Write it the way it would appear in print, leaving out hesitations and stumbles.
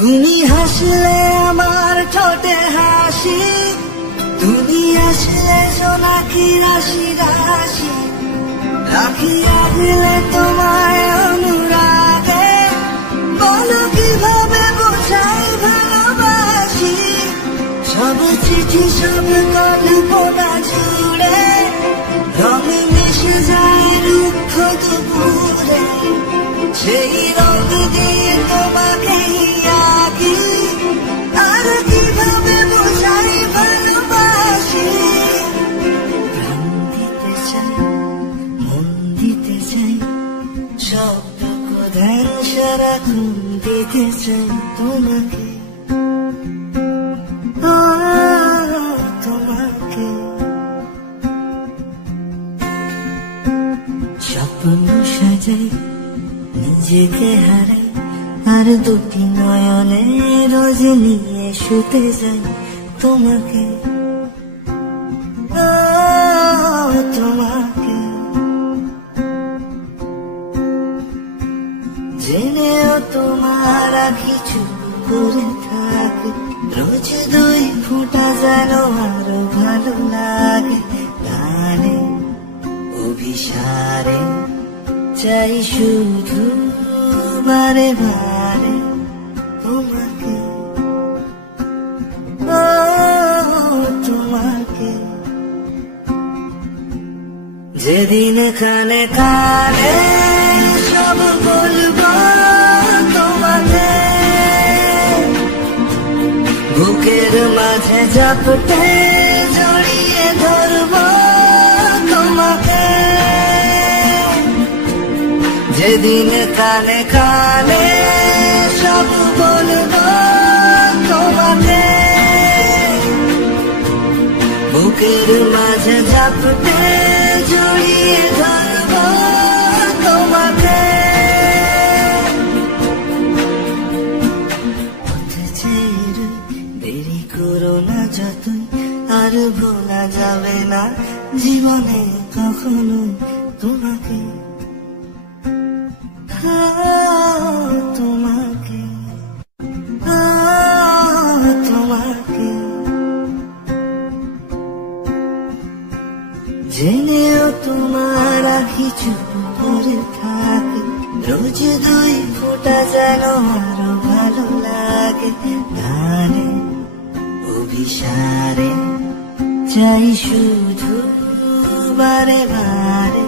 তুমি হাসলে আমার ঠোঁটে হাসি, তুমি আসলে জোনাকি রাশি রাশি, রাখি আগলে তোমায় অনুরাগে, বলো কিভাবে বোঝাই ভালোবাসি। সব চিঠি সব কল্পনা জুড়ে রং মিশে যায় রুক্ষ দুপুরে, সেই রং দিয়ে তোমাকে আঁকি, আর কিভাবে বোঝাই ভালোবাসি। প্রাণ দিতে চাই, মন দিতে চাই, সবটুকু ধ্যান সারাক্ষণ দিতে চাই তোমাকে, তোমাকে। স্বপ্ন সাজাই, নিজেকে হারাই, আর দুটি নয়নে রোজ নিয়ে শুতে যাই তোমাকে, তোমাকে। জেনেও তোমার আখি চুপ করে থাকে, রোজ দুই ফোঁটা যেন আরো ভালো লাগে। গানে অভিসারে চাই শুধু বারে বারে তোমাকে, তোমাকে। যেদিন কানে কানে সব বলবো তোমাকে, বুকের মাঝে জাপটে জড়িয়ে ধরবো তোমাকে। যেদিন কানে কানে সব বলবো তোমাকে, বুকের মাঝে জাপটে জড়িয়ে ধরবো তোমাকে। দেরি করো না যতই, আর ভোলা যাবে না জীবনে কখনো তোমাকে, তোমাকে, তোমাকে। জেনেও তোমার আখি চুপ করে থাকে, রোজ দুই ফোঁটা যেন আরো ভালো লাগে। গানে অভিসারে চাই শুধু বারে বারে